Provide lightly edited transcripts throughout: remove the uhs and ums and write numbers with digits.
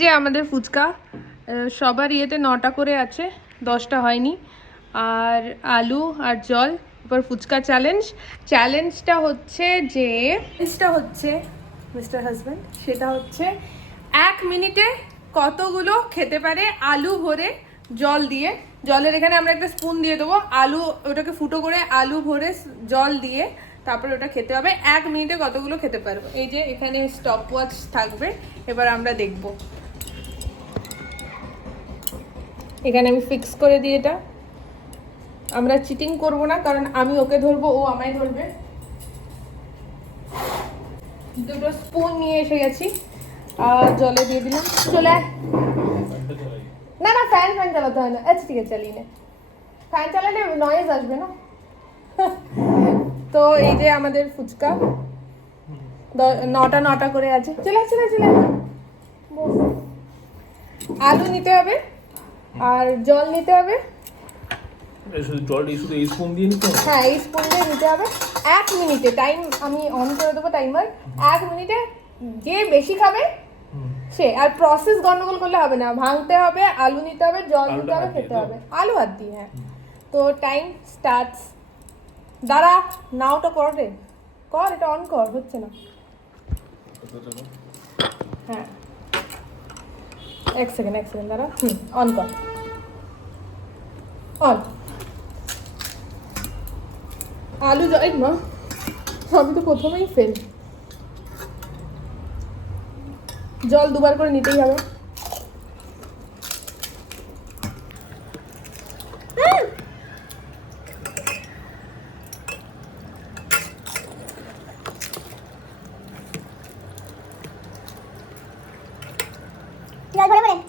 যে আমাদের ফুচকা সবার ইয়েতে 9টা করে আছে, 10টা হয়নি। আর আলু আর জল। এবার ফুচকা চ্যালেঞ্জটা হচ্ছে মিস্টার হাজব্যান্ড, সেটা হচ্ছে 1 মিনিটে কতগুলো খেতে পারে আলু ভরে জল দিয়ে। জলের এখানে আমরা একটা স্পুন দিয়ে দেবো, আলু ওটাকে ফুটো করে আলু ভরে জল দিয়ে তারপরে ওটা খেতে হবে। 1 মিনিটে কতগুলো খেতে পারবো। এই যে এখানে স্টপ ওয়াচ থাকবে, এবার আমরা দেখব। এখানে আমি ফিক্স করে দিই এটা। আমরা চিটিং করব না, কারণ আমি ওকে ধরবো, ও আমায় ধরবে। দুটো স্পুন নিয়ে এসে গেছি আর জলে দিয়ে দিলাম। চলে না না, ফ্যান চালাতে হয় না। আচ্ছা ঠিক আছে, চালিয়ে নে। ফ্যান চালালে নয়েজ আসবে না। তো এই যে আমাদের ফুচকা 9টা করে আছে। চলে আলু নিতে হবে আর জল নিতে হবে। শুধু এই স্পুন দিয়ে নিতে হবে? হ্যাঁ, এই স্পুন দিয়ে নিতে হবে। 1 মিনিটে টাইম আমি অন করে দেবো, টাইমার। 1 মিনিটে যে বেশি খাবে সে। আর প্রসেস গন্ডগোল করলে হবে না, ভাঙতে হবে, আলু নিতে হবে, জল নিতে হবে, খেতে হবে। আলু হাত দিয়ে, হ্যাঁ। তো টাইম স্টার্টস। দাঁড়া, নাওটা কর রে, কর, এটা অন কর, হচ্ছে না। হ্যাঁ, এক সেকেন্ড দাঁড়া। অন কর, অন। আলু জল মা, আমি তো প্রথমেই ফেল। জল 2বার করে নিতেই হবে। জল ভরে ভরে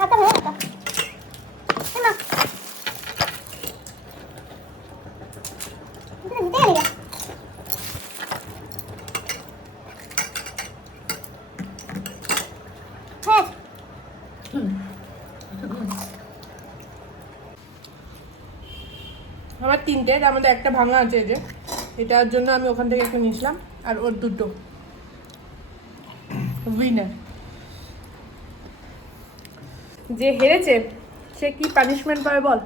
একটা ভরে একটা না নিতে গেলে হ্যাঁ। আমার 3টে, তার মধ্যে একটা ভাঙা আছে। এই যে এটার জন্য আমি ওখান থেকে একটা নিয়েছিলাম, আর ওর 2টো। উইনার যে হেরেছে সে কি পানিশমেন্ট পাবে বল?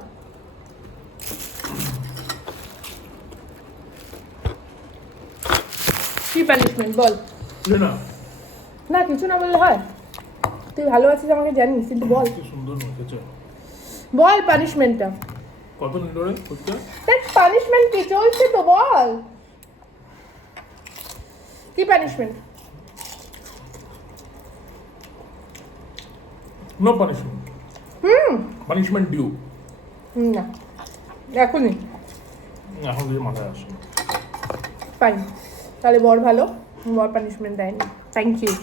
কি পানিশমেন্ট বল? না, কিছু না বললে হয়? তুই ভালো আছিস আমাকে জানিস, কিন্তু বল। সুন্দর মতেছে। বল পানিশমেন্টটা। কত মিনিট ধরে ফুচকা? দেখ পানিশমেন্ট কি চলছে তো, বল কি punishment? No punishment. Punishment due. না, এখনই এখন কিছু মাথায় আসে না। ফাইন, তাহলে বর ভালো, বর পানিশমেন্ট দেয়নি। Thank you.